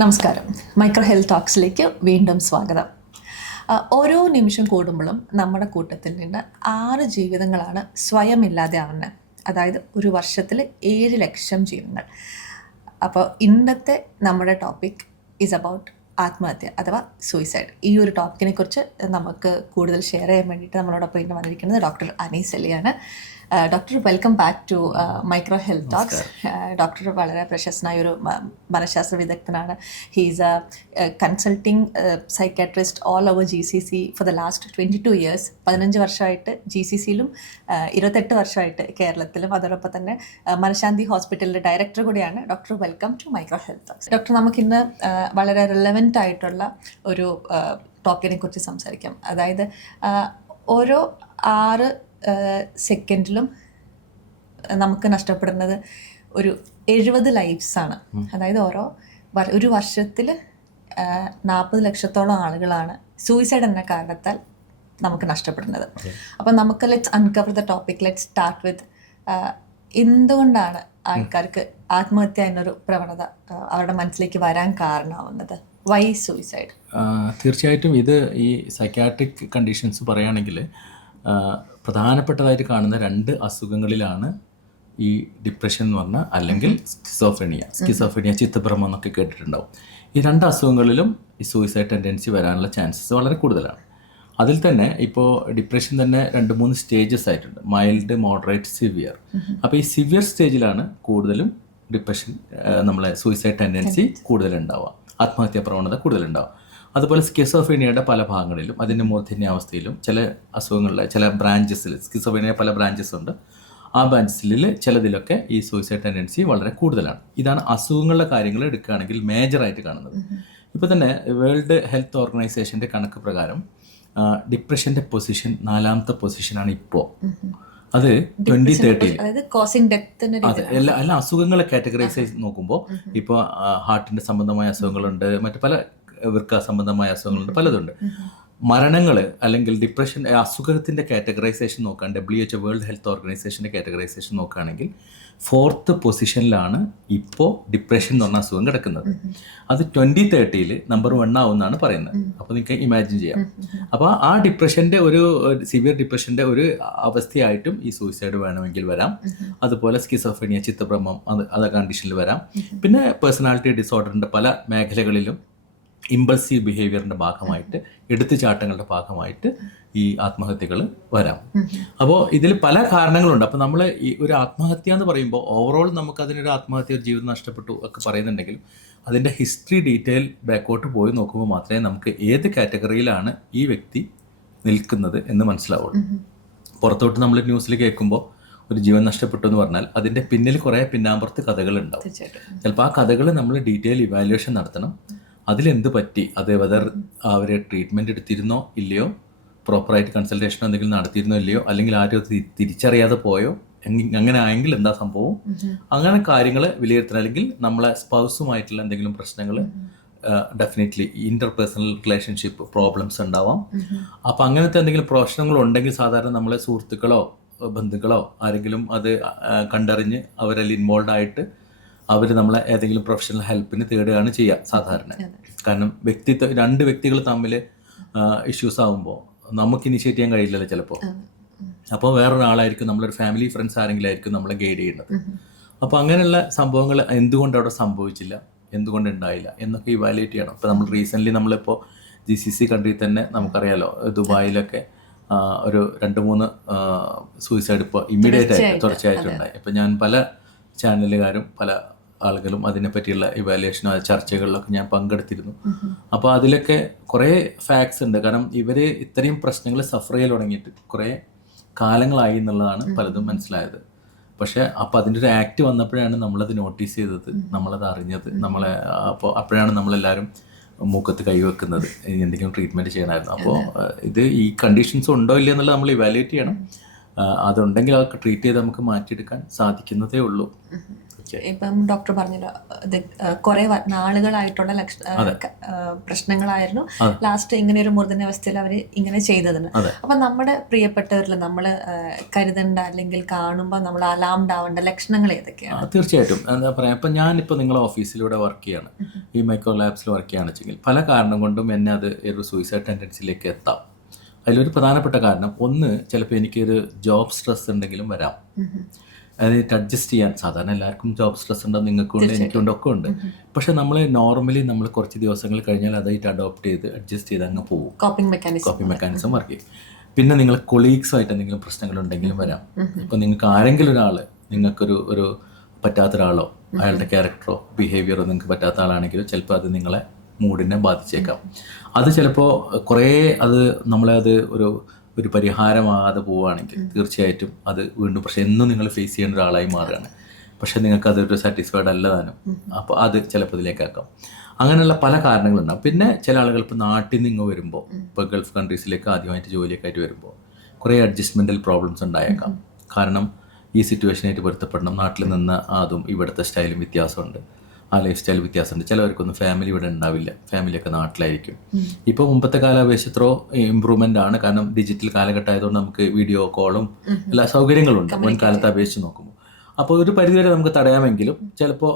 നമസ്കാരം. Micro health ടോക്സിലേക്ക് വീണ്ടും സ്വാഗതം. ഓരോ നിമിഷം കൂടുമ്പോഴും നമ്മുടെ കൂട്ടത്തിൽ നിന്ന് 6 ജീവിതങ്ങളാണ് സ്വയം ഇല്ലാതെ ആവുന്നത്. അതായത് ഒരു വർഷത്തിൽ 7 ലക്ഷം ജീവങ്ങൾ. അപ്പോൾ ഇന്നത്തെ നമ്മുടെ ടോപ്പിക് ഈസ് അബൌട്ട് ആത്മഹത്യ അഥവാ സൂയിസൈഡ്. ഈ ഒരു ടോപ്പിക്കിനെ കുറിച്ച് നമുക്ക് കൂടുതൽ ഷെയർ ചെയ്യാൻ വേണ്ടിയിട്ട് നമ്മളോടൊപ്പം ഇന്ന് വന്നിരിക്കുന്നത് ഡോക്ടർ അനീസ് അലിയാണ്. Doctor, welcome back to micro health talks. Doctor വളരെ പ്രശസ്തനായ ഒരു മനഃശാസ്ത്ര വിദഗ്ധനാണ്. He's a consulting psychiatrist all over GCC for the last 22 years. 15 വർഷമായിട്ട് GCCയിലും 28 വർഷമായിട്ട് കേരളത്തിലും. അതോടൊപ്പം തന്നെ മനഃശാന്തി ഹോസ്പിറ്റലിൻ്റെ ഡയറക്ടർ കൂടിയാണ്. Doctor, welcome to micro health talks. Doctor, നമുക്കിന്ന് വളരെ റിലവൻ്റ് ആയിട്ടുള്ള ഒരു ടോപ്പിക്കിനെ കുറിച്ച് സംസാരിക്കാം. അതായത് ഓരോ 6 സെക്കൻഡിലും നമുക്ക് നഷ്ടപ്പെടുന്നത് ഒരു 70 ലൈഫ്സാണ്. അതായത് ഒരു വർഷത്തിൽ 40 ലക്ഷത്തോളം ആളുകളാണ് സൂയിസൈഡ് എന്ന കാരണത്താൽ നമുക്ക് നഷ്ടപ്പെടുന്നത്. അപ്പം നമുക്ക് let's uncover the topic. Let's start with എന്തുകൊണ്ടാണ് ആൾക്കാർക്ക് ആത്മഹത്യ എന്നൊരു പ്രവണത അവരുടെ മനസ്സിലേക്ക് വരാൻ കാരണമാവുന്നത്? Y suicide? തീർച്ചയായിട്ടും ഇത് ഈ സൈക്കാട്രിക് കണ്ടീഷൻസ് പറയുകയാണെങ്കിൽ പ്രധാനപ്പെട്ടതായിട്ട് കാണുന്ന 2 അസുഖങ്ങളിലാണ് ഈ ഡിപ്രഷൻ എന്ന് പറഞ്ഞാൽ, അല്ലെങ്കിൽ സ്കിസോഫ്രീനിയ ചിത്തഭ്രമം എന്നൊക്കെ കേട്ടിട്ടുണ്ടാവും. ഈ 2 അസുഖങ്ങളിലും ഈ സൂയിസൈഡ് ടെൻഡൻസി വരാനുള്ള ചാൻസസ് വളരെ കൂടുതലാണ്. അതിൽ തന്നെ ഇപ്പോൾ ഡിപ്രഷൻ തന്നെ 2-3 സ്റ്റേജസ് ആയിട്ടുണ്ട്: മൈൽഡ്, മോഡറേറ്റ്, സിവിയർ. അപ്പോൾ ഈ സിവിയർ സ്റ്റേജിലാണ് കൂടുതലും ഡിപ്രഷൻ, നമ്മളെ സൂയിസൈഡ് ടെൻഡൻസി കൂടുതലുണ്ടാവുക, ആത്മഹത്യാ പ്രവണത കൂടുതലുണ്ടാവുക. അതുപോലെ സ്കിസോഫ്രീനിയയുടെ പല ഭാഗങ്ങളിലും അതിൻ്റെ മൂർധന്യാവസ്ഥയിലും ചില അസുഖങ്ങളിലെ ചില ബ്രാഞ്ചസിൽ, സ്കിസോഫ്രീനിയ പല ബ്രാഞ്ചസ് ഉണ്ട്, ആ ബ്രാഞ്ചസിൽ ചിലതിലൊക്കെ ഈ സൂയിസൈഡ് ടെൻഡൻസി വളരെ കൂടുതലാണ്. ഇതാണ് അസുഖങ്ങളുടെ കാര്യങ്ങൾ എടുക്കുകയാണെങ്കിൽ മേജറായിട്ട് കാണുന്നത്. ഇപ്പോൾ തന്നെ വേൾഡ് ഹെൽത്ത് ഓർഗനൈസേഷൻ്റെ കണക്ക് പ്രകാരം ഡിപ്രഷൻ്റെ പൊസിഷൻ 4ാമത്തെ പൊസിഷനാണ് ഇപ്പോൾ. അത് 2030 അതെ, എല്ലാ അസുഖങ്ങളെ കാറ്റഗറൈസ് ചെയ്ത് നോക്കുമ്പോൾ ഇപ്പോൾ ഹാർട്ടിൻ്റെ സംബന്ധമായ അസുഖങ്ങളുണ്ട്, മറ്റു പല വൃക്ക സംബന്ധമായ അസുഖങ്ങളുണ്ട്, പലതുണ്ട്. മരണങ്ങൾ അല്ലെങ്കിൽ ഡിപ്രഷൻ അസുഖത്തിൻ്റെ കാറ്റഗറൈസേഷൻ നോക്കാൻ WHO വേൾഡ് ഹെൽത്ത് ഓർഗനൈസേഷൻ്റെ കാറ്റഗറൈസേഷൻ നോക്കുകയാണെങ്കിൽ 4th പൊസിഷനിലാണ് ഇപ്പോൾ ഡിപ്രഷൻ എന്ന് പറഞ്ഞ അസുഖം കിടക്കുന്നത്. അത് 2030 നമ്പർ 1 ആവുമെന്നാണ് പറയുന്നത്. അപ്പോൾ നിങ്ങൾക്ക് ഇമാജിൻ ചെയ്യാം. അപ്പോൾ ആ ഡിപ്രഷൻ്റെ ഒരു സിവിയർ ഡിപ്രഷൻ്റെ ഒരു അവസ്ഥയായിട്ടും ഈ സൂയിസൈഡ് വേണമെങ്കിൽ വരാം. അതുപോലെ സ്കിസോഫ്രീനിയ, ചിത്തഭ്രമം, അത് കണ്ടീഷനിൽ വരാം. പിന്നെ പേഴ്സണാലിറ്റി ഡിസോർഡറിൻ്റെ പല മേഖലകളിലും ഇമ്പൾസീവ് ബിഹേവിയറിൻ്റെ ഭാഗമായിട്ട്, എടുത്തുചാട്ടങ്ങളുടെ ഭാഗമായിട്ട് ഈ ആത്മഹത്യകൾ വരാം. അപ്പോൾ ഇതിൽ പല കാരണങ്ങളുണ്ട്. അപ്പോൾ നമ്മൾ ഈ ഒരു ആത്മഹത്യ എന്ന് പറയുമ്പോൾ ഓവറോൾ നമുക്കതിനൊരു ആത്മഹത്യ, ജീവിതം നഷ്ടപ്പെട്ടു ഒക്കെ പറയുന്നുണ്ടെങ്കിലും അതിൻ്റെ ഹിസ്റ്ററി ഡീറ്റെയിൽ ബാക്കോട്ട് പോയി നോക്കുമ്പോൾ മാത്രമേ നമുക്ക് ഏത് കാറ്റഗറിയിലാണ് ഈ വ്യക്തി നിൽക്കുന്നത് എന്ന് മനസ്സിലാവുള്ളൂ. പുറത്തോട്ട് നമ്മൾ ന്യൂസിൽ കേൾക്കുമ്പോൾ ഒരു ജീവൻ നഷ്ടപ്പെട്ടു എന്ന് പറഞ്ഞാൽ അതിൻ്റെ പിന്നിൽ കുറേ പിന്നാമ്പുറത്ത് കഥകളുണ്ടാവും. ചിലപ്പോൾ ആ കഥകൾ നമ്മൾ ഡീറ്റെയിൽ ഇവാലുവേഷൻ നടത്തണം. അതിലെന്ത് പറ്റി, അത് വെതർ അവർ ട്രീറ്റ്മെൻറ്റ് എടുത്തിരുന്നോ ഇല്ലയോ, പ്രോപ്പറായിട്ട് കൺസൾട്ടേഷൻ എന്തെങ്കിലും നടത്തിയിരുന്നോ ഇല്ലയോ, അല്ലെങ്കിൽ ആരും തിരിച്ചറിയാതെ പോയോ, അങ്ങനെ ആയെങ്കിൽ എന്താ സംഭവം, അങ്ങനെ കാര്യങ്ങൾ വിലയിരുത്തണം. അല്ലെങ്കിൽ നമ്മളെ സ്പൗസുമായിട്ടുള്ള എന്തെങ്കിലും പ്രശ്നങ്ങൾ, ഡെഫിനറ്റ്ലി ഇൻ്റർപേഴ്സണൽ റിലേഷൻഷിപ്പ് പ്രോബ്ലംസ് ഉണ്ടാവാം. അപ്പോൾ അങ്ങനത്തെ എന്തെങ്കിലും പ്രശ്നങ്ങളുണ്ടെങ്കിൽ സാധാരണ നമ്മളെ സുഹൃത്തുക്കളോ ബന്ധുക്കളോ ആരെങ്കിലും അത് കണ്ടറിഞ്ഞ് അവരിൽ ഇൻവോൾവ് ആയിട്ട് അവർ നമ്മളെ ഏതെങ്കിലും പ്രൊഫഷണൽ ഹെൽപ്പിന് തേടുകയാണ് ചെയ്യുക സാധാരണ. കാരണം 2 വ്യക്തികൾ തമ്മിൽ ഇഷ്യൂസ് ആകുമ്പോൾ നമുക്ക് ഇനിഷ്യേറ്റ് ചെയ്യാൻ കഴിയില്ലല്ലോ ചിലപ്പോൾ. അപ്പോൾ വേറൊരാളായിരിക്കും, നമ്മളൊരു ഫാമിലി ഫ്രണ്ട്സ് ആരെങ്കിലും ആയിരിക്കും നമ്മളെ ഗൈഡ് ചെയ്യുന്നത്. അപ്പോൾ അങ്ങനെയുള്ള സംഭവങ്ങൾ എന്തുകൊണ്ട് അവിടെ സംഭവിച്ചില്ല, എന്തുകൊണ്ട് ഉണ്ടായില്ല എന്നൊക്കെ ഇവാലുവേറ്റ് ചെയ്യണം. ഇപ്പോൾ നമ്മൾ റീസെൻ്റ്ലി നമ്മളിപ്പോൾ GCC കൺട്രിയിൽ തന്നെ നമുക്കറിയാലോ, ദുബായിലൊക്കെ ഒരു 2-3 സൂയിസൈഡ് ഇപ്പോൾ ഇമ്മീഡിയറ്റ് ആയിട്ട് തുടർച്ചയായിട്ടുണ്ടായി. ഇപ്പോൾ ഞാൻ പല ചാനലുകാരും പല ആളുകളും അതിനെപ്പറ്റിയുള്ള ഇവാലുവേഷനോ ചർച്ചകളിലൊക്കെ ഞാൻ പങ്കെടുത്തിരുന്നു. അപ്പോൾ അതിലൊക്കെ കുറേ ഫാക്ട്സ് ഉണ്ട്. കാരണം ഇവർ ഇത്രയും പ്രശ്നങ്ങൾ സഫർ ചെയ്ത് തുടങ്ങിയിട്ട് കുറേ കാലങ്ങളായി എന്നുള്ളതാണ് പലതും മനസ്സിലായത്. പക്ഷേ അപ്പോൾ അതിൻ്റെ ഒരു ആക്ട് വന്നപ്പോഴാണ് നമ്മളത് നോട്ടീസ് ചെയ്തത്, നമ്മളത് അറിഞ്ഞത്. അപ്പോഴാണ് നമ്മളെല്ലാവരും മൂക്കത്ത് കൈവെക്കുന്നത്, എന്തെങ്കിലും ട്രീറ്റ്മെൻറ്റ് ചെയ്യണമായിരുന്നു. അപ്പോൾ ഇത് ഈ കണ്ടീഷൻസ് ഉണ്ടോ ഇല്ല എന്നുള്ളത് നമ്മൾ ഇവാലുവേറ്റ് ചെയ്യണം. അതുണ്ടെങ്കിൽ അതൊക്കെ ട്രീറ്റ് ചെയ്ത് നമുക്ക് മാറ്റിയെടുക്കാൻ സാധിക്കുന്നതേ ഉള്ളൂ. ഇപ്പം ഡോക്ടർ പറഞ്ഞല്ലോ ഇത് കുറെ നാളുകളായിട്ടുള്ള പ്രശ്നങ്ങളായിരുന്നു ലാസ്റ്റ് ഇങ്ങനെ ഒരു മൂർധന്യാവസ്ഥയിൽ അവർ ഇങ്ങനെ ചെയ്തതിന്. അപ്പൊ നമ്മുടെ പ്രിയപ്പെട്ടവരിൽ നമ്മൾ കരുതേണ്ട അല്ലെങ്കിൽ കാണുമ്പോൾ നമ്മൾ അലാംഡ് ആവേണ്ട ലക്ഷണങ്ങൾ ഏതൊക്കെയാണ്? തീർച്ചയായിട്ടും എന്താ പറയാ, ഇപ്പം ഞാനിപ്പോൾ നിങ്ങളെ ഓഫീസിലൂടെ വർക്ക് ചെയ്യാണ്, ഈ മൈക്രോ ലാബ്സിൽ വർക്ക് ചെയ്യുകയാണെന്ന് വെച്ചെങ്കിൽ പല കാരണം കൊണ്ടും എന്നെ അത് ഒരു സൂയിസൈഡ് ടെൻഡൻസിയിലേക്ക് എത്താം. അതിലൊരു പ്രധാനപ്പെട്ട കാരണം ഒന്ന്, ചിലപ്പോൾ എനിക്കൊരു ജോബ് സ്ട്രെസ് ഉണ്ടെങ്കിലും വരാം. അതിന് അഡ്ജസ്റ്റ് ചെയ്യാൻ സാധാരണ എല്ലാവർക്കും ജോബ് സ്ട്രെസ് ഉണ്ടാകും, നിങ്ങൾക്കുണ്ട്, എനിക്കുണ്ട്, ഒക്കെ ഉണ്ട്. പക്ഷെ നമ്മൾ നോർമലി നമ്മൾ കുറച്ച് ദിവസങ്ങൾ കഴിഞ്ഞാൽ അതായിട്ട് അഡോപ്റ്റ് ചെയ്ത് അഡ്ജസ്റ്റ് ചെയ്ത് അങ്ങ് പോകും. കോപ്പിംഗ് മെക്കാനിസം വർക്ക് ചെയ്യും. പിന്നെ നിങ്ങൾ കൊളീഗ്സുമായിട്ട് എന്തെങ്കിലും പ്രശ്നങ്ങളുണ്ടെങ്കിലും വരാം. ഇപ്പം നിങ്ങൾക്ക് ആരെങ്കിലും ഒരാൾ നിങ്ങൾക്കൊരു പറ്റാത്തൊരാളോ അയാളുടെ ക്യാരക്ടറോ ബിഹേവിയറോ നിങ്ങൾക്ക് പറ്റാത്ത ആളാണെങ്കിലും ചിലപ്പോൾ അത് നിങ്ങളെ മൂഡിനെ ബാധിച്ചേക്കാം. അത് ചിലപ്പോൾ കുറേ നമ്മളത് ഒരു പരിഹാരമാകാതെ പോവുകയാണെങ്കിൽ തീർച്ചയായിട്ടും അത് വീണ്ടും പക്ഷേ എന്നും നിങ്ങൾ ഫേസ് ചെയ്യേണ്ട ഒരാളായി മാറുകയാണ്. പക്ഷേ നിങ്ങൾക്ക് അതൊരു സാറ്റിസ്ഫൈഡ് അല്ല താനും. അപ്പോൾ അത് ചിലപ്പോൾ ഇതിലേക്കാക്കാം. അങ്ങനെയുള്ള പല കാരണങ്ങളുണ്ടാകും. പിന്നെ ചില ആളുകൾ ഇപ്പോൾ നാട്ടിൽ നിന്ന് വരുമ്പോൾ, ഇപ്പോൾ ഗൾഫ് കൺട്രീസിലേക്ക് ആദ്യമായിട്ട് ജോലിയൊക്കെ ആയിട്ട് വരുമ്പോൾ കുറേ അഡ്ജസ്റ്റ്മെൻ്റൽ പ്രോബ്ലംസ് ഉണ്ടായേക്കാം. കാരണം ഈ സിറ്റുവേഷനായിട്ട് പൊരുത്തപ്പെടണം. നാട്ടിൽ നിന്ന് അതും ഇവിടുത്തെ സ്റ്റൈലും വ്യത്യാസമുണ്ട്, ആ ലൈഫ് സ്റ്റൈൽ വ്യത്യാസമുണ്ട്. ചിലവർക്കൊന്നും ഫാമിലി ഇവിടെ ഉണ്ടാവില്ല, ഫാമിലിയൊക്കെ നാട്ടിലായിരിക്കും. ഇപ്പോൾ മുമ്പത്തെ കാലം അപേക്ഷിച്ച് എത്രയോ ഇമ്പ്രൂവ്മെൻ്റ് ആണ്. കാരണം ഡിജിറ്റൽ കാലഘട്ടം ആയതുകൊണ്ട് നമുക്ക് വീഡിയോ കോളും എല്ലാ സൗകര്യങ്ങളുണ്ട് മുൻകാലത്ത് അപേക്ഷിച്ച് നോക്കുമ്പോൾ. അപ്പോൾ ഒരു പരിധിവരെ നമുക്ക് തടയാമെങ്കിലും ചിലപ്പോൾ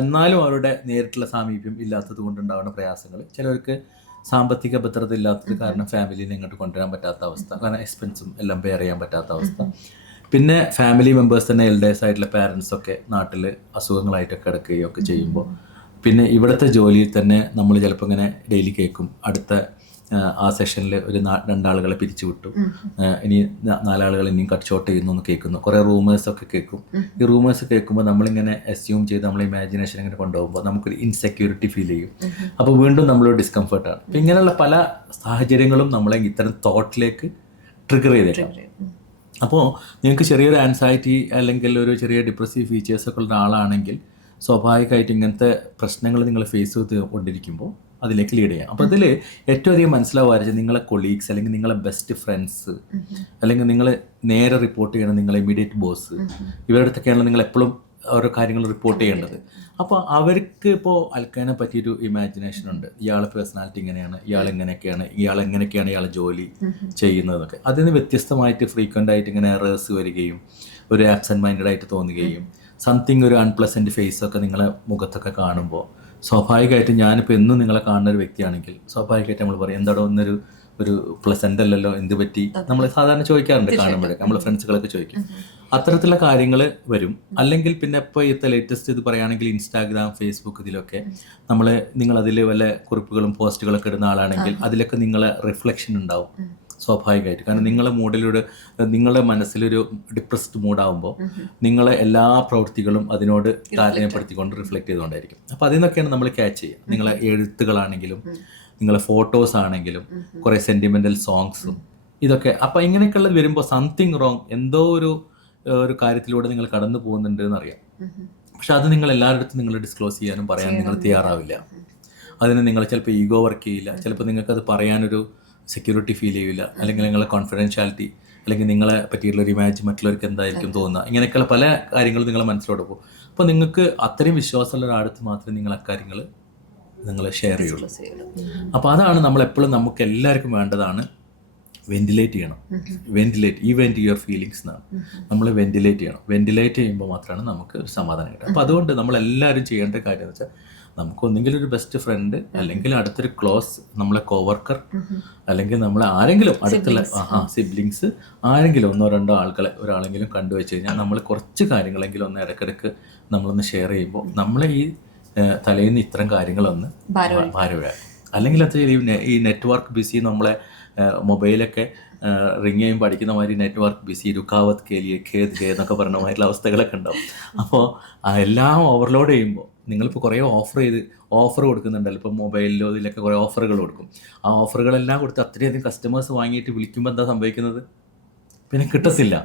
എന്നാലും അവരുടെ നേരിട്ടുള്ള സാമീപ്യം ഇല്ലാത്തത് കൊണ്ടുണ്ടാകുന്ന പ്രയാസങ്ങൾ, ചിലവർക്ക് സാമ്പത്തിക ഭദ്രത ഇല്ലാത്തത് കാരണം ഫാമിലിനെ ഇങ്ങോട്ട് കൊണ്ടുവരാൻ പറ്റാത്ത അവസ്ഥ, കാരണം എക്സ്പെൻസും എല്ലാം ബെയർ ചെയ്യാൻ പറ്റാത്ത അവസ്ഥ. പിന്നെ ഫാമിലി മെമ്പേഴ്സ് തന്നെ എൽഡേഴ്സ് ആയിട്ടുള്ള പാരൻസൊക്കെ നാട്ടിൽ അസുഖങ്ങളായിട്ടൊക്കെ കിടക്കുകയും ഒക്കെ ചെയ്യുമ്പോൾ, പിന്നെ ഇവിടുത്തെ ജോലിയിൽ തന്നെ നമ്മൾ ചിലപ്പോൾ ഇങ്ങനെ ഡെയിലി കേൾക്കും, അടുത്ത ആ സെഷനിൽ ഒരു 2 ആളുകളെ പിരിച്ചു വിട്ടു, ഇനി 4 ആളുകൾ ഇനിയും കട്ട് ഷോട്ട് ചെയ്യുന്നു എന്ന് കേൾക്കുന്നു. കുറേ റൂമേഴ്സൊക്കെ കേൾക്കും. ഈ റൂമേഴ്സ് കേൾക്കുമ്പോൾ നമ്മളിങ്ങനെ അസ്യൂം ചെയ്ത് നമ്മളെ ഇമാജിനേഷൻ ഇങ്ങനെ കൊണ്ടുപോകുമ്പോൾ നമുക്കൊരു ഇൻസെക്യൂരിറ്റി ഫീൽ ചെയ്യും. അപ്പോൾ വീണ്ടും നമ്മളൊരു ഡിസ്കംഫർട്ടാണ്. അപ്പം ഇങ്ങനെയുള്ള പല സാഹചര്യങ്ങളും നമ്മളെ ഇത്തരം തോട്ടിലേക്ക് ട്രിഗർ ചെയ്തേക്കാം. അപ്പോൾ നിങ്ങൾക്ക് ചെറിയൊരു ആൻസൈറ്റി അല്ലെങ്കിൽ ഒരു ചെറിയ ഡിപ്രസീവ് ഫീച്ചേഴ്സൊക്കെ ഉള്ള ആളാണെങ്കിൽ സ്വാഭാവികമായിട്ട് ഇങ്ങനത്തെ പ്രശ്നങ്ങൾ നിങ്ങൾ ഫേസ് ചെയ്ത് കൊണ്ടിരിക്കുമ്പോൾ അതിലേക്ക് ലീഡ് ചെയ്യാം. അപ്പോൾ അതിൽ ഏറ്റവും അധികം മനസ്സിലാവുക നിങ്ങളെ കൊളീഗ്സ് അല്ലെങ്കിൽ നിങ്ങളെ ബെസ്റ്റ് ഫ്രണ്ട്സ് അല്ലെങ്കിൽ നിങ്ങൾ നേരെ റിപ്പോർട്ട് ചെയ്യണം നിങ്ങളെ ഇമ്മീഡിയറ്റ് ബോസ്, ഇവരുടെ അടുത്തൊക്കെയാണല്ലോ നിങ്ങൾ എപ്പോഴും ഓരോ കാര്യങ്ങൾ റിപ്പോർട്ട് ചെയ്യേണ്ടത്. അപ്പോൾ അവർക്ക് ഇപ്പോൾ അൽക്കാനെ പറ്റിയൊരു ഇമാജിനേഷൻ ഉണ്ട്, ഇയാളെ പേഴ്സണാലിറ്റി ഇങ്ങനെയാണ്, ഇയാൾ എങ്ങനെയൊക്കെയാണ് ഇയാളെ ജോലി ചെയ്യുന്നതൊക്കെ. അതിന് വ്യത്യസ്തമായിട്ട് ഫ്രീക്വൻ്റ് ആയിട്ട് ഇങ്ങനെ എറേഴ്സ് വരികയും ഒരു ആബ്സെൻറ്റ് മൈൻഡഡ് ആയിട്ട് തോന്നുകയും സംതിങ് ഒരു അൺപ്ലസൻറ്റ് ഫേസൊക്കെ നിങ്ങളെ മുഖത്തൊക്കെ കാണുമ്പോൾ സ്വാഭാവികമായിട്ടും ഞാനിപ്പോൾ എന്നും നിങ്ങളെ കാണുന്ന ഒരു വ്യക്തിയാണെങ്കിൽ സ്വാഭാവികമായിട്ട് നമ്മൾ പറയും എന്താടോ ഒരു പ്ലസൻ്റ് അല്ലല്ലോ, എന്ത് പറ്റി, നമ്മൾ സാധാരണ ചോദിക്കാറുണ്ട് കാണുമ്പോഴൊക്കെ, നമ്മൾ ഫ്രണ്ട്സുകളൊക്കെ ചോദിക്കും. അത്തരത്തിലുള്ള കാര്യങ്ങൾ വരും. അല്ലെങ്കിൽ പിന്നെ ഇപ്പോൾ ഇത്തെ ലേറ്റസ്റ്റ് ഇത് പറയുകയാണെങ്കിൽ ഇൻസ്റ്റാഗ്രാം, ഫേസ്ബുക്ക്, ഇതിലൊക്കെ നിങ്ങളതിൽ വല്ല കുറിപ്പുകളും പോസ്റ്റുകളൊക്കെ ഇടുന്ന ആളാണെങ്കിൽ അതിലൊക്കെ നിങ്ങളെ റിഫ്ലക്ഷൻ ഉണ്ടാവും സ്വാഭാവികമായിട്ട്. കാരണം നിങ്ങളുടെ മൂഡിലൂടെ നിങ്ങളുടെ മനസ്സിലൊരു ഡിപ്രസ്ഡ് മൂഡാകുമ്പോൾ നിങ്ങളെ എല്ലാ പ്രവൃത്തികളും അതിനോട് താരതമ്യപ്പെടുത്തിക്കൊണ്ട് റിഫ്ലക്ട് ചെയ്തുകൊണ്ടായിരിക്കും. അപ്പോൾ അതിൽ നിന്നൊക്കെയാണ് നമ്മൾ ക്യാച്ച് ചെയ്യുക. നിങ്ങളെ എഴുത്തുകളാണെങ്കിലും നിങ്ങളെ ഫോട്ടോസ് ആണെങ്കിലും കുറേ സെൻറ്റിമെൻ്റൽ സോങ്സും ഇതൊക്കെ. അപ്പോൾ ഇങ്ങനെയൊക്കെയുള്ളത് വരുമ്പോൾ സംതിങ് റോങ്, എന്തോ ഒരു കാര്യത്തിലൂടെ നിങ്ങൾ കടന്നു പോകുന്നുണ്ട് എന്നറിയാം. പക്ഷെ അത് നിങ്ങൾ എല്ലാവരുടെ അടുത്തും നിങ്ങൾ ഡിസ്ക്ലോസ് ചെയ്യാനും പറയാനും നിങ്ങൾ തയ്യാറാവില്ല. അതിന് നിങ്ങൾ ചിലപ്പോൾ ഈഗോ വർക്ക് ചെയ്യില്ല, ചിലപ്പോൾ നിങ്ങൾക്കത് പറയാനൊരു സെക്യൂരിറ്റി ഫീൽ ചെയ്യില്ല, അല്ലെങ്കിൽ നിങ്ങളെ കോൺഫിഡൻഷ്യാലിറ്റി അല്ലെങ്കിൽ നിങ്ങളെ പറ്റിയിട്ടുള്ളൊരു ഇമാജ് മറ്റുള്ളവർക്ക് എന്തായിരിക്കും തോന്നുക, ഇങ്ങനെയൊക്കെയുള്ള പല കാര്യങ്ങളും നിങ്ങളെ മനസ്സിലോട്ട് പോകും. അപ്പോൾ നിങ്ങൾക്ക് അത്രയും വിശ്വാസമുള്ള ഒരാളടുത്ത് മാത്രമേ നിങ്ങൾ അക്കാര്യങ്ങൾ നിങ്ങൾ ഷെയർ ചെയ്യുള്ളൂ. അപ്പോൾ അതാണ് നമ്മളെപ്പോഴും നമുക്ക് എല്ലാവർക്കും വേണ്ടതാണ് വെന്റിലേറ്റ് ചെയ്യണം. വെന്റ് യുവർ ഫീലിങ്സ് എന്നാണ്. നമ്മൾ വെന്റിലേറ്റ് ചെയ്യണം. വെന്റിലേറ്റ് ചെയ്യുമ്പോൾ മാത്രമാണ് നമുക്ക് ഒരു സമാധാനം കിട്ടുക. അപ്പോൾ അതുകൊണ്ട് നമ്മളെല്ലാവരും ചെയ്യേണ്ട കാര്യം എന്ന് വെച്ചാൽ നമുക്ക് ഒന്നെങ്കിലും ഒരു ബെസ്റ്റ് ഫ്രണ്ട് അല്ലെങ്കിൽ അടുത്തൊരു ക്ലോസ് നമ്മളെ കോവർക്കർ അല്ലെങ്കിൽ നമ്മളെ ആരെങ്കിലും അടുത്തുള്ള സിബ്ലിങ്സ് ആരെങ്കിലും 1-2 ആളുകളെ ഒരാളെങ്കിലും കണ്ടുവെച്ച് കഴിഞ്ഞാൽ നമ്മൾ കുറച്ച് കാര്യങ്ങളെങ്കിലും ഒന്ന് ഇടയ്ക്കിടയ്ക്ക് നമ്മളൊന്ന് ഷെയർ ചെയ്യുമ്പോൾ നമ്മളെ ഈ തലേന്ന് ഇത്തരം കാര്യങ്ങളൊന്ന് ഭാരവരാകും. അല്ലെങ്കിൽ അത് ഈ നെറ്റ്വർക്ക് ബിസി നമ്മളെ മൊബൈലൊക്കെ റിങ് ചെയ്യുമ്പോൾ പഠിക്കുന്ന മാതിരി നെറ്റ്വർക്ക് ബിസി രുക്കാവത്ത് കേലിയെ ഖേദ് എന്നൊക്കെ പറഞ്ഞ മാതിരിയുള്ള അവസ്ഥകളൊക്കെ ഉണ്ടാവും. അപ്പോൾ എല്ലാം ഓവർലോഡ് ചെയ്യുമ്പോൾ നിങ്ങളിപ്പോൾ കുറേ ഓഫർ കൊടുക്കുന്നുണ്ടല്ലോ, ഇപ്പോൾ മൊബൈലിലോ ഇതിലൊക്കെ കുറേ ഓഫറുകൾ കൊടുക്കും. ആ ഓഫറുകളെല്ലാം കൊടുത്ത് അത്രയധികം കസ്റ്റമേഴ്സ് വാങ്ങിയിട്ട് വിളിക്കുമ്പോൾ എന്താ സംഭവിക്കുന്നത്, പിന്നെ കിട്ടത്തില്ല,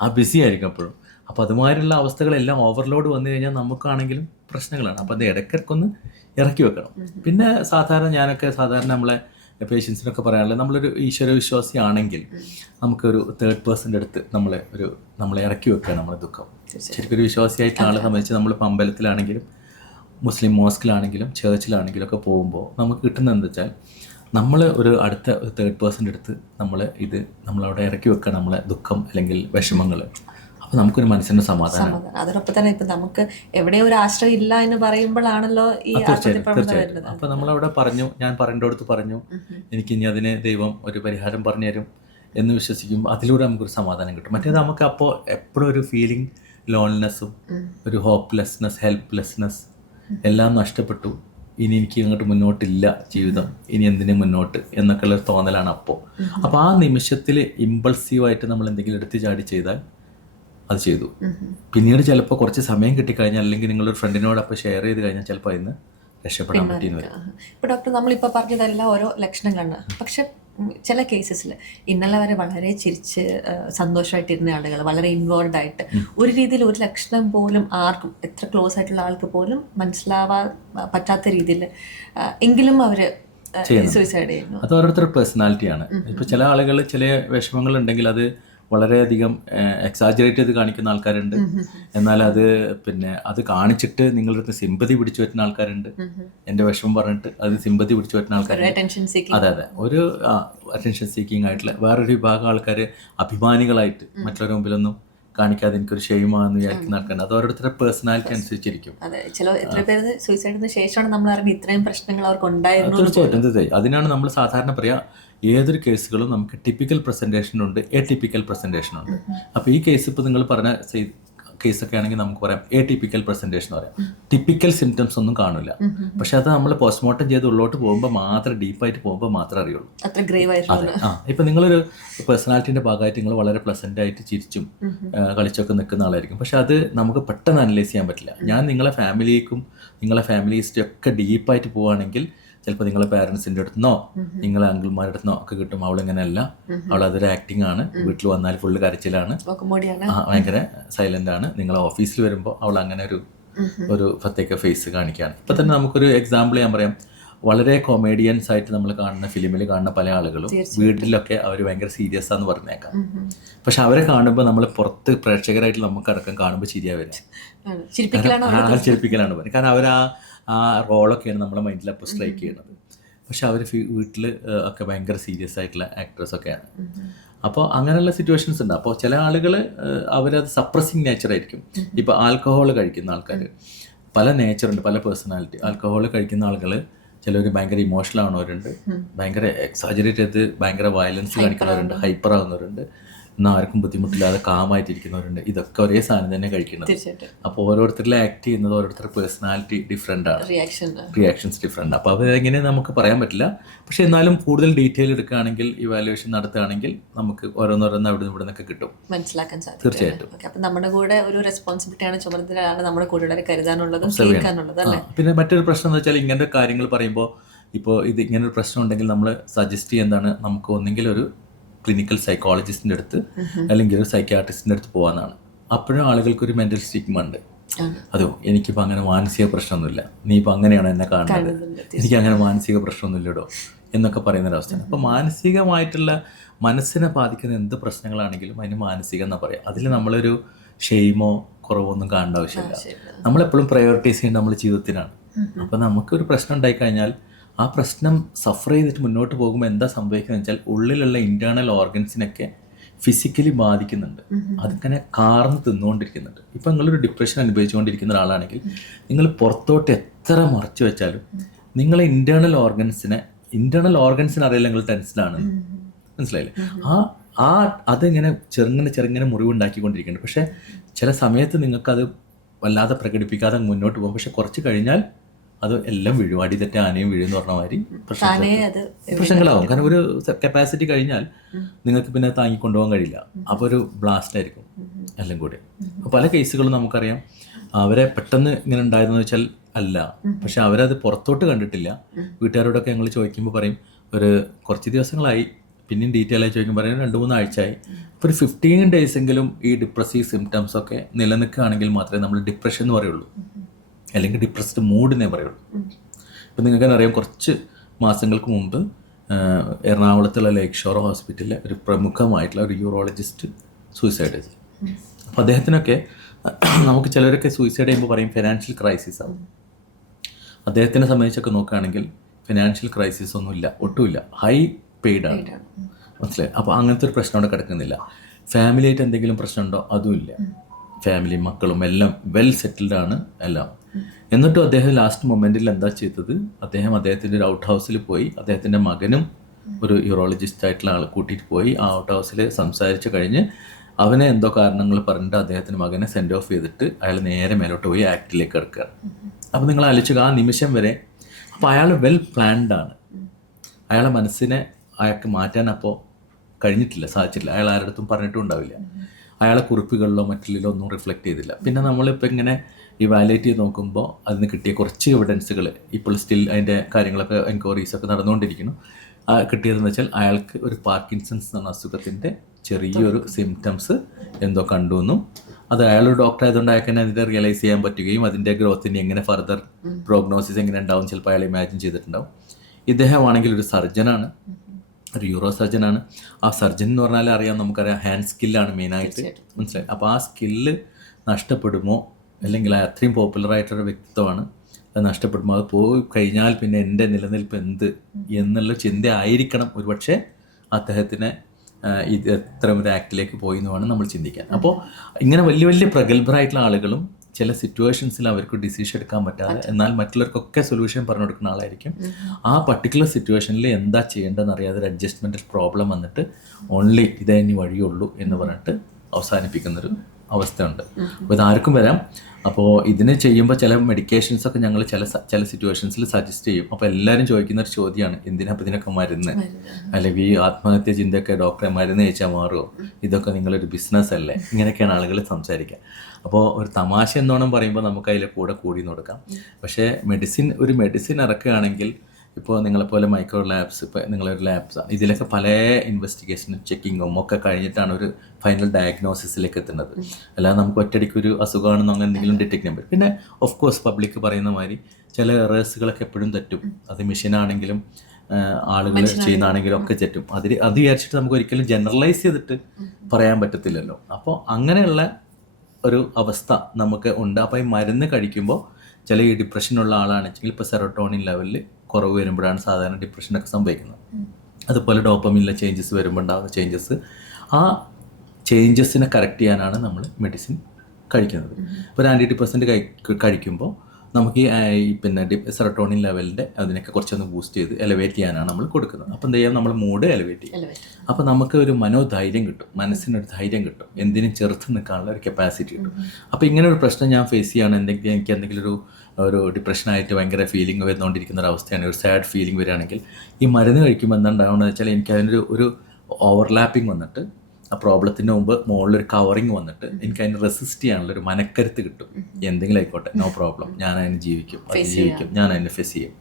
ആ ബിസി ആയിരിക്കും അപ്പോഴും. അപ്പോൾ അതുമാതിരിയുള്ള അവസ്ഥകളെല്ലാം ഓവർലോഡ് വന്നു കഴിഞ്ഞാൽ നമുക്കാണെങ്കിലും പ്രശ്നങ്ങളാണ്. അപ്പോൾ അത് ഇടയ്ക്കിടയ്ക്കൊന്ന് ഇറക്കി വെക്കണം. പിന്നെ സാധാരണ നമ്മളെ പേഷ്യൻസിനൊക്കെ പറയാനുള്ളത്, നമ്മളൊരു ഈശ്വരവിശ്വാസി ആണെങ്കിൽ നമുക്കൊരു 3rd പേഴ്സൻ്റെ അടുത്ത് നമ്മളെ ഇറക്കി വെക്കുക നമ്മളെ ദുഃഖം. ശരിക്കും ഒരു വിശ്വാസിയായിട്ടുള്ള ആളെ സംബന്ധിച്ച് നമ്മളിപ്പോൾ അമ്പലത്തിലാണെങ്കിലും മുസ്ലിം മോസ്കിലാണെങ്കിലും ചേർച്ചിലാണെങ്കിലും ഒക്കെ പോകുമ്പോൾ നമുക്ക് കിട്ടുന്നത് എന്താ വെച്ചാൽ നമ്മൾ ഒരു അടുത്ത തേർഡ് പേഴ്സൻ്റെ അടുത്ത് നമ്മളവിടെ ഇറക്കി വെക്കുക നമ്മളെ ദുഃഖം അല്ലെങ്കിൽ വിഷമങ്ങൾ. അപ്പോൾ നമുക്കൊരു മനസ്സിൻ്റെ സമാധാനം. അതിനൊപ്പം തന്നെ ഇപ്പം നമുക്ക് എവിടെ ഒരു ആശ്രയം ഇല്ല എന്ന് പറയുമ്പോഴാണല്ലോ ഈ തീർച്ചയായിട്ടും. അപ്പോൾ നമ്മളവിടെ ഞാൻ പറയേണ്ടടുത്ത് പറഞ്ഞു, എനിക്കിനി അതിന് ദൈവം ഒരു പരിഹാരം പറഞ്ഞു തരും എന്ന് വിശ്വസിക്കുമ്പോൾ അതിലൂടെ നമുക്കൊരു സമാധാനം കിട്ടും. മറ്റേത് നമുക്ക് അപ്പോൾ എപ്പോഴും ഒരു ഫീലിംഗ്, ലോൺനെസ്സും ഒരു ഹോപ്പ്ലെസ്നെസ്, ഹെൽപ്ലെസ്നെസ് എല്ലാം നഷ്ടപ്പെട്ടു, ഇനി എനിക്ക് അങ്ങോട്ട് മുന്നോട്ടില്ല ജീവിതം, ഇനി എന്തിനു മുന്നോട്ട് എന്നൊക്കെയുള്ള ഒരു തോന്നലാണ് അപ്പോൾ ആ നിമിഷത്തിൽ ഇമ്പൾസീവായിട്ട് നമ്മൾ എന്തെങ്കിലും എടുത്ത് ചാടി ചെയ്താൽ അത് ചെയ്തു. പിന്നീട് ചിലപ്പോൾ കുറച്ച് സമയം കിട്ടിക്കഴിഞ്ഞാൽ അല്ലെങ്കിൽ നിങ്ങളൊരു ഫ്രണ്ടിനോടൊപ്പം ഷെയർ ചെയ്ത് കഴിഞ്ഞാൽ ചിലപ്പോൾ അതിന് രക്ഷപ്പെടാൻ പറ്റിയെന്ന് വരും. ഇപ്പോൾ ഡോക്ടർ നമ്മളിപ്പോൾ പറഞ്ഞതെല്ലാം ഓരോ ലക്ഷണങ്ങളാണ്. പക്ഷെ ചില കേസസിൽ ഇന്നലെ വരെ വളരെ ചിരിച്ച് സന്തോഷമായിട്ടിരുന്ന ആളുകൾ, വളരെ ഇൻവോൾവ് ആയിട്ട് ഒരു രീതിയിൽ ഒരു ലക്ഷണം പോലും ആർക്കും, എത്ര ക്ലോസ് ആയിട്ടുള്ള ആൾക്ക് പോലും മനസ്സിലാവാൻ പറ്റാത്ത രീതിയിൽ എങ്കിലും അവർ സൂയിസൈഡ് ചെയ്യുന്നു. അത് ഓരോരുത്തരുടെ പേഴ്സണാലിറ്റിയാണ്. ഇപ്പോൾ ചില ആളുകൾ ചില വിഷമങ്ങൾ ഉണ്ടെങ്കിൽ അത് വളരെയധികം എക്സാജറേറ്റ് ചെയ്ത് കാണിക്കുന്ന ആൾക്കാരുണ്ട്. എന്നാൽ അത് കാണിച്ചിട്ട് നിങ്ങളുടെ അടുത്ത് സിമ്പതി പിടിച്ചു പറ്റുന്ന ആൾക്കാരുണ്ട്. എൻ്റെ വിഷമം പറഞ്ഞിട്ട് അത് സിമ്പതി പിടിച്ചു പറ്റുന്ന ആൾക്കാരുണ്ട്. അതെ, ഒരു അറ്റൻഷൻ സീക്കിങ് ആയിട്ടുള്ള വേറൊരു വിഭാഗം ആൾക്കാർ അഭിമാനികളായിട്ട് മറ്റുള്ളവരുടെ മുമ്പിലൊന്നും കാണിക്കാതെ എനിക്കൊരു ഷെയിമാണെന്ന് വിചാരിക്കുന്ന ആൾക്കാരുണ്ട്. അത് ഓരോരുത്തരുടെ പേഴ്സണാലിറ്റി അനുസരിച്ചിരിക്കും. തീർച്ചയായിട്ടും. അതിനാണ് നമ്മൾ സാധാരണ പറയാ, ഏതൊരു കേസുകളും നമുക്ക് ടിപ്പിക്കൽ പ്രസൻറ്റേഷനുണ്ട്, എടിപ്പിക്കൽ പ്രസൻറ്റേഷനുണ്ട്. അപ്പോൾ ഈ കേസ് ഇപ്പോൾ നിങ്ങൾ പറഞ്ഞ കേസൊക്കെ ആണെങ്കിൽ നമുക്ക് പറയാം എടിപ്പിക്കൽ പ്രസൻറ്റേഷൻ പറയാം. ടിപ്പിക്കൽ സിംറ്റംസ് ഒന്നും കാണില്ല, പക്ഷെ അത് നമ്മൾ പോസ്റ്റ്മോർട്ടം ചെയ്ത് ഉള്ളോട്ട് പോകുമ്പോൾ മാത്രം, ഡീപ്പായിട്ട് പോകുമ്പോൾ മാത്രമേ അറിയുള്ളൂ. ഇപ്പം നിങ്ങളൊരു പേഴ്സണാലിറ്റിൻ്റെ ഭാഗമായിട്ട് നിങ്ങൾ വളരെ പ്ലസൻ്റ് ആയിട്ട് ചിരിച്ചും കളിച്ചൊക്കെ നിൽക്കുന്ന ആളായിരിക്കും. പക്ഷെ അത് നമുക്ക് പെട്ടെന്ന് അനലൈസ് ചെയ്യാൻ പറ്റില്ല. ഞാൻ നിങ്ങളെ ഫാമിലിക്കും നിങ്ങളെ ഫാമിലി ഹിസ്റ്ററി ഒക്കെ ഡീപ്പായിട്ട് പോവുകയാണെങ്കിൽ ചിലപ്പോൾ നിങ്ങളെ പാരൻസിൻ്റെ അടുത്തുനിന്നോ നിങ്ങളെ അങ്കിൾമാരുടെ അടുത്തുനിന്നോ ഒക്കെ കിട്ടും. അവളിങ്ങനെയല്ല, അവളതൊരു ആക്ടിങ് ആണ്, വീട്ടിൽ വന്നാൽ ഫുള്ള് കരച്ചിലാണ്, ഭയങ്കര സൈലന്റ് ആണ്. നിങ്ങൾ ഓഫീസിൽ വരുമ്പോൾ അവൾ അങ്ങനെ ഒരു പ്രത്യേക ഫേസ് കാണിക്കുകയാണ്. ഇപ്പം തന്നെ നമുക്കൊരു എക്സാമ്പിൾ ഞാൻ പറയാം. വളരെ കൊമേഡിയൻസ് ആയിട്ട് നമ്മൾ കാണുന്ന ഫിലിമിൽ കാണുന്ന പല ആളുകളും വീട്ടിലൊക്കെ അവർ ഭയങ്കര സീരിയസ് ആണെന്ന് പറഞ്ഞേക്കാം. പക്ഷെ അവരെ കാണുമ്പോൾ നമ്മൾ പുറത്ത് പ്രേക്ഷകരായിട്ട് നമുക്കടക്കം കാണുമ്പോൾ ചിരിയാ വരും, ചിരിപ്പിക്കലാണ് പറയുന്നത്. കാരണം അവർ ആ റോളൊക്കെയാണ് നമ്മുടെ മൈൻഡിൽ അപ്പോൾ സ്ട്രൈക്ക് ചെയ്യുന്നത്. പക്ഷെ അവർ വീട്ടിൽ ഒക്കെ ഭയങ്കര സീരിയസ് ആയിട്ടുള്ള ആക്ടേഴ്സൊക്കെയാണ്. അപ്പോൾ അങ്ങനെയുള്ള സിറ്റുവേഷൻസ് ഉണ്ട്. അപ്പോൾ ചില ആളുകൾ അവരത് സപ്രസിങ് നേച്ചറായിരിക്കും. ഇപ്പോൾ ആൽക്കഹോൾ കഴിക്കുന്ന ആൾക്കാർ പല നേച്ചറുണ്ട്, പല പേഴ്സണാലിറ്റി. ആൽക്കഹോൾ കഴിക്കുന്ന ആളുകൾ ചിലവർ ഭയങ്കര ഇമോഷണൽ ആവുന്നവരുണ്ട്, ഭയങ്കര എക്സാജറേറ്റ് ചെയ്ത് ഭയങ്കര വയലൻസ് കാണിക്കുന്നവരുണ്ട്, ഹൈപ്പർ ആവുന്നവരുണ്ട്, എന്നാൽ ആർക്കും ബുദ്ധിമുട്ടില്ലാതെ കാമായിട്ടിരിക്കുന്നവരുണ്ട്. ഇതൊക്കെ ഒരേ സാധനം തന്നെ കഴിക്കുന്നത്. അപ്പോൾ ഓരോരുത്തരിൽ ആക്ട് ചെയ്യുന്നത് ഓരോരുത്തരുടെ പേഴ്സണാലിറ്റി ഡിഫറെൻ്റ് ആണ്, റിയാക്ഷൻസ് ഡിഫറെൻ്റ്. അപ്പോൾ അതെങ്ങനെ നമുക്ക് പറയാൻ പറ്റില്ല. പക്ഷെ എന്നാലും കൂടുതൽ ഡീറ്റെയിൽ എടുക്കുകയാണെങ്കിൽ, ഇവാലുവേഷൻ നടത്തുകയാണെങ്കിൽ നമുക്ക് ഓരോന്നോരോന്ന് അവിടെ ഇവിടെ നിന്നൊക്കെ കിട്ടും, മനസ്സിലാക്കാൻ സാധിക്കും. തീർച്ചയായിട്ടും. അപ്പം നമ്മുടെ കൂടെ ഒരു റെസ്പോൺസിബിലിറ്റിയാണ്, ചുമതലയാണ് നമ്മുടെ കൂടെ കരുതാനുള്ളതും കേൾക്കാനുള്ളതും. പിന്നെ മറ്റൊരു പ്രശ്നം എന്ന് വെച്ചാൽ ഇങ്ങനത്തെ കാര്യങ്ങൾ പറയുമ്പോൾ, ഇപ്പോൾ ഇത് ഇങ്ങനൊരു പ്രശ്നം ഉണ്ടെങ്കിൽ നമ്മൾ സജസ്റ്റ് ചെയ്യുന്നതാണ് നമുക്ക് ഒന്നെങ്കിൽ ഒരു ക്ലിനിക്കൽ സൈക്കോളജിസ്റ്റിൻ്റെ അടുത്ത് അല്ലെങ്കിൽ ഒരു സൈക്യാട്രിസ്റ്റിൻ്റെ അടുത്ത് പോകാനാണ്. അപ്പോഴും ആളുകൾക്കൊരു മെൻ്റൽ സ്റ്റിഗ്മ ഉണ്ട്. അതോ എനിക്കിപ്പോൾ അങ്ങനെ മാനസിക പ്രശ്നമൊന്നുമില്ല, നീ ഇപ്പോൾ അങ്ങനെയാണോ എന്നെ കാണുന്നത്, എനിക്ക് അങ്ങനെ മാനസിക പ്രശ്നമൊന്നുമില്ലടോ എന്നൊക്കെ പറയുന്നൊരവസ്ഥയാണ്. അപ്പോൾ മാനസികമായിട്ടുള്ള മനസ്സിനെ ബാധിക്കുന്ന എന്ത് പ്രശ്നങ്ങളാണെങ്കിലും അതിന് മാനസികം എന്നാ പറയാം. അതിൽ നമ്മളൊരു ഷെയിമോ കുറവൊന്നും കാണേണ്ട ആവശ്യമില്ല. നമ്മളെപ്പോഴും പ്രയോറിറ്റൈസ് ചെയ്യേണ്ടത് നമ്മുടെ ജീവിതത്തിനാണ്. അപ്പോൾ നമുക്കൊരു പ്രശ്നം ഉണ്ടായിക്കഴിഞ്ഞാൽ ആ പ്രശ്നം സഫർ ചെയ്തിട്ട് മുന്നോട്ട് പോകുമ്പോൾ എന്താ സംഭവിക്കുന്നത് വെച്ചാൽ ഉള്ളിലുള്ള ഇൻറ്റേർണൽ ഓർഗൻസിനൊക്കെ ഫിസിക്കലി ബാധിക്കുന്നുണ്ട്. അതിങ്ങനെ കാർന്ന് തിന്നുകൊണ്ടിരിക്കുന്നുണ്ട്. ഇപ്പം നിങ്ങളൊരു ഡിപ്രഷൻ അനുഭവിച്ചുകൊണ്ടിരിക്കുന്ന ഒരാളാണെങ്കിൽ നിങ്ങൾ പുറത്തോട്ട് എത്ര മറച്ചു വെച്ചാലും നിങ്ങളെ ഇൻറ്റേർണൽ ഓർഗൻസിന് അറിയില്ല നിങ്ങൾ ടെൻസ്ഡാണ്. മനസ്സിലായില്ലേ? അതിങ്ങനെ ചെറുങ്ങനെ മുറിവുണ്ടാക്കിക്കൊണ്ടിരിക്കുന്നുണ്ട്. പക്ഷേ ചില സമയത്ത് നിങ്ങൾക്കത് വല്ലാതെ പ്രകടിപ്പിക്കാതെ മുന്നോട്ട് പോകും. പക്ഷെ കുറച്ച് കഴിഞ്ഞാൽ അത് എല്ലാം വീഴും. അടി തെറ്റ ആനയും വീഴുമെന്ന് പറഞ്ഞ മാതിരി പ്രശ്നങ്ങളാവും. കാരണം ഒരു കപ്പാസിറ്റി കഴിഞ്ഞാൽ നിങ്ങൾക്ക് പിന്നെ താങ്ങിക്കൊണ്ടുപോകാൻ കഴിയില്ല. അപ്പോൾ ഒരു ബ്ലാസ്റ്റ് ആയിരിക്കും എല്ലാം കൂടി. പല കേസുകളും നമുക്കറിയാം. അവരെ പെട്ടെന്ന് ഇങ്ങനെ ഉണ്ടായതെന്ന് വെച്ചാൽ അല്ല, പക്ഷെ അവരത് പുറത്തോട്ട് കണ്ടിട്ടില്ല. വീട്ടുകാരോടൊക്കെ ഞങ്ങൾ ചോദിക്കുമ്പോൾ പറയും ഒരു കുറച്ച് ദിവസങ്ങളായി, പിന്നെയും ഡീറ്റെയിൽ ആയി ചോദിക്കുമ്പോൾ പറയും 2-3 ആഴ്ചയായി. അപ്പോൾ ഒരു 15 days എങ്കിലും ഈ ഡിപ്രസീവ് സിംറ്റംസ് ഒക്കെ നിലനിൽക്കുകയാണെങ്കിൽ മാത്രമേ നമ്മൾ ഡിപ്രഷൻ എന്ന് പറയുള്ളൂ, അല്ലെങ്കിൽ ഡിപ്രസ്ഡ് മൂഡിനെ പറയുള്ളൂ. ഇപ്പം നിങ്ങൾക്ക് അറിയാം, കുറച്ച് മാസങ്ങൾക്ക് മുമ്പ് എറണാകുളത്തുള്ള ലേക്ക് ഷോർ ഹോസ്പിറ്റലിലെ ഒരു പ്രമുഖമായിട്ടുള്ള ഒരു യൂറോളജിസ്റ്റ് സൂയിസൈഡ് ചെയ്തു. അപ്പോൾ അദ്ദേഹത്തിനൊക്കെ നമുക്ക് ചിലരൊക്കെ സൂയിസൈഡ് ചെയ്യുമ്പോൾ പറയും ഫിനാൻഷ്യൽ ക്രൈസിസ് ആണ്. അദ്ദേഹത്തിനെ സംബന്ധിച്ചൊക്കെ നോക്കുകയാണെങ്കിൽ ഫിനാൻഷ്യൽ ക്രൈസിസ് ഒന്നുമില്ല, ഒട്ടുമില്ല. ഹൈ പെയ്ഡ് ആണ്, മനസ്സിലായി. അപ്പോൾ അങ്ങനത്തെ ഒരു പ്രശ്നം അവിടെ കിടക്കുന്നില്ല. ഫാമിലി ആയിട്ട് എന്തെങ്കിലും പ്രശ്നമുണ്ടോ? അതുമില്ല. ഫാമിലി മക്കളും എല്ലാം വെൽ സെറ്റിൽഡ് ആണ് എല്ലാം. എന്നിട്ടും അദ്ദേഹം ലാസ്റ്റ് മൊമെൻറ്റിൽ എന്താ ചെയ്തത്? അദ്ദേഹത്തിൻ്റെ ഒരു ഔട്ട് ഹൗസിൽ പോയി അദ്ദേഹത്തിൻ്റെ മകനും ഒരു യൂറോളജിസ്റ്റ് ആയിട്ടുള്ള ആൾ കൂട്ടിയിട്ട് പോയി ആ ഔട്ട് ഹൗസിൽ സംസാരിച്ച് കഴിഞ്ഞ് അവനെ എന്തോ കാരണങ്ങൾ പറഞ്ഞിട്ട് അദ്ദേഹത്തിൻ്റെ മകനെ സെൻഡ് ഓഫ് ചെയ്തിട്ട് അയാൾ നേരെ മേലോട്ട് പോയി ആക്ടിലേക്ക് കിടക്കുകയാണ്. അപ്പോൾ നിങ്ങൾ ആലോചിക്കുക ആ നിമിഷം വരെ. അപ്പോൾ അയാൾ വെൽ പ്ലാൻഡ് ആണ്. അയാളെ മനസ്സിനെ അയാൾക്ക് മാറ്റാൻ അപ്പോൾ കഴിഞ്ഞിട്ടില്ല, സാധിച്ചിട്ടില്ല. അയാൾ ആരുടെ അടുത്തും പറഞ്ഞിട്ടും ഉണ്ടാവില്ല. അയാളെ കുറിപ്പുകളിലോ മറ്റുള്ളിലോ ഒന്നും റിഫ്ലക്റ്റ് ചെയ്തില്ല. പിന്നെ നമ്മളിപ്പോൾ ഇങ്ങനെ ഇവാലുവേറ്റ് ചെയ്ത് നോക്കുമ്പോൾ അതിന് കിട്ടിയ കുറച്ച് എവിഡൻസുകൾ ഇപ്പോൾ സ്റ്റിൽ അതിൻ്റെ കാര്യങ്ങളൊക്കെ എൻക്വയറീസൊക്കെ നടന്നുകൊണ്ടിരിക്കുന്നു. കിട്ടിയതെന്ന് വെച്ചാൽ അയാൾക്ക് ഒരു പാർക്കിൻസൺസ് എന്ന അസുഖത്തിൻ്റെ ചെറിയൊരു സിംറ്റംസ് എന്തോ കണ്ടു എന്നും അത് അയാളൊരു ഡോക്ടർ ആയതുകൊണ്ട് അയാൾക്ക് തന്നെ അതിൻ്റെ റിയലൈസ് ചെയ്യാൻ പറ്റുകയും അതിൻ്റെ ഗ്രോത്തിന് എങ്ങനെ ഫർദർ പ്രോഗ്നോസിസ് എങ്ങനെ ഉണ്ടാവും ചിലപ്പോൾ അയാൾ ഇമാജിൻ ചെയ്തിട്ടുണ്ടാവും. ഇദ്ദേഹമാണെങ്കിൽ ഒരു സർജനാണ്, ഒരു യൂറോ സർജനാണ്. ആ സർജൻ എന്ന് പറഞ്ഞാൽ അറിയാം, നമുക്കറിയാം ഹാൻഡ് സ്കില്ലാണ് മെയിനായിട്ട്, മനസ്സിലായി. അപ്പോൾ ആ സ്കില്ല് നഷ്ടപ്പെടുമോ, അല്ലെങ്കിൽ അത്രയും പോപ്പുലറായിട്ടൊരു വ്യക്തിത്വമാണ്, അത് നഷ്ടപ്പെടുമ്പോൾ അത് പോയി കഴിഞ്ഞാൽ പിന്നെ എൻ്റെ നിലനിൽപ്പ് എന്ത് എന്നുള്ള ചിന്ത ആയിരിക്കണം ഒരുപക്ഷെ അദ്ദേഹത്തിന് ഇത് എത്ര ഒരു ആക്ടിലേക്ക് പോയി എന്ന് വേണം നമ്മൾ ചിന്തിക്കാൻ. അപ്പോൾ ഇങ്ങനെ വലിയ വലിയ പ്രഗത്ഭരായിട്ടുള്ള ആളുകളും ചില സിറ്റുവേഷൻസിൽ അവർക്ക് ഡിസിഷൻ എടുക്കാൻ പറ്റാതെ എന്നാൽ മറ്റുള്ളവർക്കൊക്കെ സൊല്യൂഷൻ പറഞ്ഞു കൊടുക്കുന്ന ആളായിരിക്കും. ആ പർട്ടിക്കുലർ സിറ്റുവേഷനിൽ എന്താ ചെയ്യേണ്ടതെന്ന് അറിയാതെ ഒരു അഡ്ജസ്റ്റ്മെൻറ്റ് പ്രോബ്ലം വന്നിട്ട് ഓൺലി ഇതേ ഇനി വഴിയുള്ളൂ എന്ന് പറഞ്ഞിട്ട് അവസാനിപ്പിക്കുന്നൊരു അവസ്ഥയുണ്ട്. അപ്പോൾ ഇതാർക്കും വരാം. അപ്പോൾ ഇതിന് ചെയ്യുമ്പോൾ ചില മെഡിക്കേഷൻസൊക്കെ ഞങ്ങൾ ചില സിറ്റുവേഷൻസിൽ സജസ്റ്റ് ചെയ്യും. അപ്പോൾ എല്ലാവരും ചോദിക്കുന്ന ഒരു ചോദ്യമാണ്, എന്തിനാ അപ്പോൾ ഇതിനൊക്കെ മരുന്ന്, അല്ലെങ്കിൽ ഈ ആത്മഹത്യ ചിന്തയൊക്കെ ഡോക്ടറെ മരുന്ന് കഴിച്ചാൽ മാറുമോ, ഇതൊക്കെ നിങ്ങളൊരു ബിസിനസ് അല്ലേ, ഇങ്ങനെയൊക്കെയാണ് ആളുകൾ സംസാരിക്കുക. അപ്പോൾ ഒരു തമാശ എന്നോണം പറയുമ്പോൾ നമുക്ക് അതിൽ കൂടി കൊടുക്കാം. പക്ഷേ ഒരു മെഡിസിൻ ഇറക്കുകയാണെങ്കിൽ ഇപ്പോൾ നിങ്ങളെപ്പോലെ മൈക്രോ ലാബ്സ്, ഇപ്പോൾ നിങ്ങളൊരു ലാബ്സാണ്, ഇതിലൊക്കെ പല ഇൻവെസ്റ്റിഗേഷനും ചെക്കിങ്ങും ഒക്കെ കഴിഞ്ഞിട്ടാണ് ഒരു ഫൈനൽ ഡയഗ്നോസിസിലേക്ക് എത്തുന്നത്. അല്ലാതെ നമുക്ക് ഒറ്റയടിക്ക് ഒരു അസുഖമാണെന്നോ അങ്ങനെ എന്തെങ്കിലും ഡിറ്റക്ട് ചെയ്യാൻ പറ്റും. പിന്നെ ഓഫ് കോഴ്സ് പബ്ലിക് പറയുന്ന മാതിരി ചില എറേഴ്സുകളൊക്കെ എപ്പോഴും തെറ്റും. അത് മെഷീനാണെങ്കിലും ആളുകൾ ചെയ്യുന്നതാണെങ്കിലും ഒക്കെ തെറ്റും. അത് വിചാരിച്ചിട്ട് നമുക്ക് ഒരിക്കലും ജനറലൈസ് ചെയ്തിട്ട് പറയാൻ പറ്റത്തില്ലല്ലോ. അപ്പോൾ അങ്ങനെയുള്ള ഒരു അവസ്ഥ നമുക്ക് ഉണ്ട്. അപ്പോൾ ഈ മരുന്ന് കഴിക്കുമ്പോൾ ചില ഈ ഡിപ്രഷനുള്ള ആളാണെന്നുവെച്ചെങ്കിൽ ഇപ്പോൾ സെറോട്ടോണിൻ ലെവലിൽ കുറവ് വരുമ്പോഴാണ് സാധാരണ ഡിപ്രഷനൊക്കെ സംഭവിക്കുന്നത്. അതുപോലെ ഡോപ്പമിനിലെ ചേഞ്ചസ് വരുമ്പോൾ ഉണ്ടാകുന്ന ചേഞ്ചസ്, ആ ചേഞ്ചസിനെ കറക്റ്റ് ചെയ്യാനാണ് നമ്മൾ മെഡിസിൻ കഴിക്കുന്നത്. ഇപ്പോൾ ഒരു ആൻറ്റി ഡിപ്രസൻറ്റ് കഴിക്കുമ്പോൾ നമുക്ക് ഈ പിന്നെ സെറോട്ടോണിൻ ലെവലിൻ്റെ അതിനൊക്കെ കുറച്ചൊന്ന് ബൂസ്റ്റ് ചെയ്ത് എലവേറ്റ് ചെയ്യാനാണ് നമ്മൾ കൊടുക്കുന്നത്. അപ്പോൾ എന്താ ചെയ്യുക, നമ്മൾ മൂഡ് എലവേറ്റ് ചെയ്യും. അപ്പോൾ നമുക്ക് ഒരു മനോധൈര്യം കിട്ടും, മനസ്സിനൊരു ധൈര്യം കിട്ടും, എന്തിനും ചെറുത്ത് നിൽക്കാനുള്ള ഒരു കപ്പാസിറ്റി കിട്ടും. അപ്പോൾ ഇങ്ങനെ ഒരു പ്രശ്നം ഞാൻ ഫേസ് ചെയ്യുകയാണ്, എനിക്ക് എന്തെങ്കിലും ഒരു ഡിപ്രഷനായിട്ട് ഭയങ്കര ഫീലിംഗ് വരുന്നുകൊണ്ടിരിക്കുന്ന ഒരു അവസ്ഥയാണ്, ഒരു സാഡ് ഫീലിംഗ് വരികയാണെങ്കിൽ ഈ മരുന്ന് കഴിക്കുമ്പോൾ എന്താ ഉണ്ടാവുകയെന്ന് വെച്ചാൽ എനിക്ക് അതിനൊരു ഓവർലാപ്പിംഗ് വന്നിട്ട് ആ പ്രോബ്ലത്തിന് മുമ്പ് മുകളിലൊരു കവറിങ് വന്നിട്ട് എനിക്ക് അതിന് റെസിസ്റ്റ് ചെയ്യാനുള്ളൊരു മനക്കരുത്ത് കിട്ടും. എന്തെങ്കിലും ആയിക്കോട്ടെ, നോ പ്രോബ്ലം, ഞാൻ അതിന് ജീവിക്കും, ഞാൻ അതിനെ ഫേസ് ചെയ്യും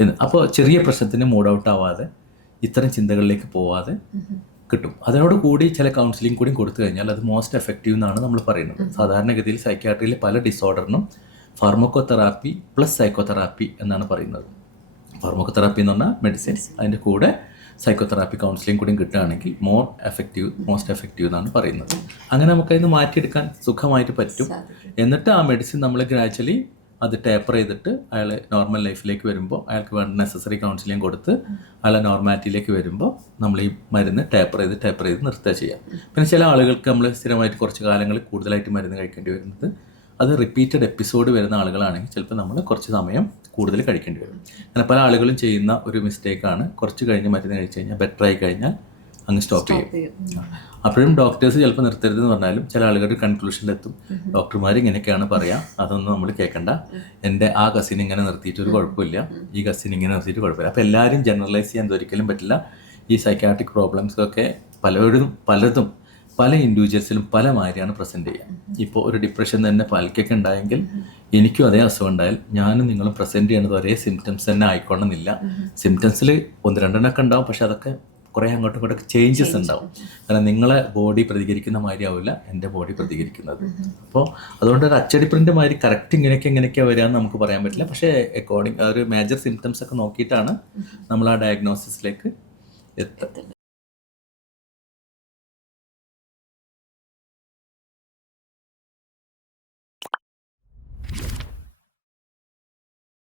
എന്ന്. അപ്പോൾ ചെറിയ പ്രശ്നത്തിന് മൂഡ് ഔട്ട് ആവാതെ ഇത്തരം ചിന്തകളിലേക്ക് പോവാതെ കിട്ടും. അതിനോട് കൂടി ചില കൗൺസിലിംഗ് കൂടി കൊടുത്തു കഴിഞ്ഞാൽ അത് മോസ്റ്റ് എഫക്റ്റീവ് എന്നാണ് നമ്മൾ പറയുന്നത്. സാധാരണഗതിയിൽ സൈക്യാട്രിയിൽ പല ഡിസോർഡറിനും ഫാർമക്കോതെറാപ്പി പ്ലസ് സൈക്കോതെറാപ്പി എന്നാണ് പറയുന്നത്. ഫാർമക്കോതെറാപ്പി എന്ന് പറഞ്ഞാൽ മെഡിസിൻസ്, അതിൻ്റെ കൂടെ സൈക്കോതെറാപ്പി കൗൺസിലിംഗ് കൂടി കിട്ടുകയാണെങ്കിൽ മോസ്റ്റ് എഫക്റ്റീവ് എന്നാണ് പറയുന്നത്. അങ്ങനെ നമുക്കതിന് മാറ്റിയെടുക്കാൻ സുഖമായിട്ട് പറ്റും. എന്നിട്ട് ആ മെഡിസിൻ നമ്മൾ ഗ്രാജ്വലി അത് ടേപ്പർ ചെയ്തിട്ട് അയാൾ നോർമൽ ലൈഫിലേക്ക് വരുമ്പോൾ അയാൾക്ക് വേണ്ട നെസസറി കൗൺസിലിംഗ് കൊടുത്ത് അയാളെ നോർമാലിറ്റിയിലേക്ക് വരുമ്പോൾ നമ്മൾ ഈ മരുന്ന് ടേപ്പർ ചെയ്ത് നിർത്തുക ചെയ്യാം. പിന്നെ ചില ആളുകൾക്ക് നമ്മൾ സ്ഥിരമായിട്ട് കുറച്ച് കാലങ്ങൾ കൂടുതലായിട്ട് മരുന്ന് കഴിക്കേണ്ടി വരുന്നത്, അത് റിപ്പീറ്റഡ് എപ്പിസോഡ് വരുന്ന ആളുകളാണെങ്കിൽ ചിലപ്പോൾ നമ്മൾ കുറച്ച് സമയം കൂടുതൽ കഴിക്കേണ്ടി വരും. അങ്ങനെ പല ആളുകളും ചെയ്യുന്ന ഒരു മിസ്റ്റേക്കാണ്, കുറച്ച് കഴിഞ്ഞ് മരുന്ന് കഴിച്ച് കഴിഞ്ഞാൽ ബെറ്റർ ആയി കഴിഞ്ഞാൽ അങ്ങ് സ്റ്റോപ്പ് ചെയ്യും. അപ്പോഴും ഡോക്ടേഴ്സ് ചിലപ്പോൾ നിർത്തരുതെന്ന് പറഞ്ഞാലും ചില ആളുകളുടെ കൺക്ലൂഷനിലെത്തും, ഡോക്ടർമാർ ഇങ്ങനെയൊക്കെയാണ് പറയാം, അതൊന്നും നമ്മൾ കേൾക്കണ്ട, എൻ്റെ ആ കസിൻ ഇങ്ങനെ നിർത്തിയിട്ട് ഒരു കുഴപ്പമില്ല, ഈ കസിൻ ഇങ്ങനെ നിർത്തിയിട്ട് കുഴപ്പമില്ല. അപ്പോൾ എല്ലാവരും ജനറലൈസ് ചെയ്യാൻ ഒരിക്കലും പറ്റില്ല. ഈ സൈക്കാട്രിക് പ്രോബ്ലംസൊക്കെ പലതും പല ഇൻഡിവിജ്വൽസിലും പല മാതിരിയാണ് പ്രസൻറ്റ് ചെയ്യുക. ഇപ്പോൾ ഒരു ഡിപ്രഷൻ തന്നെ പലക്കൊക്കെ ഉണ്ടായെങ്കിൽ എനിക്കും അതേ അസുഖം ഉണ്ടായാൽ ഞാനും നിങ്ങളും പ്രസൻറ്റ് ചെയ്യുന്നത് ഒരേ സിംറ്റംസ് തന്നെ ആയിക്കൊള്ളുന്നില്ല. സിംറ്റംസിൽ 1-2 ഉണ്ടാവും, പക്ഷെ അതൊക്കെ കുറേ അങ്ങോട്ടും ഇങ്ങോട്ടൊക്കെ ചേഞ്ചസ് ഉണ്ടാവും. കാരണം നിങ്ങളെ ബോഡി പ്രതികരിക്കുന്ന മാതിരി ആവില്ല എൻ്റെ ബോഡി പ്രതികരിക്കുന്നത്. അപ്പോൾ അതുകൊണ്ട് ഒരു അച്ചടി പ്രിൻ്റ് മാതിരി കറക്റ്റ് ഇങ്ങനെയൊക്കെയാണ് വരികയെന്ന് നമുക്ക് പറയാൻ പറ്റില്ല. പക്ഷേ ഒരു മേജർ സിംറ്റംസ് ഒക്കെ നോക്കിയിട്ടാണ് നമ്മൾ ആ ഡയഗ്നോസിസിലേക്ക് എത്തുക.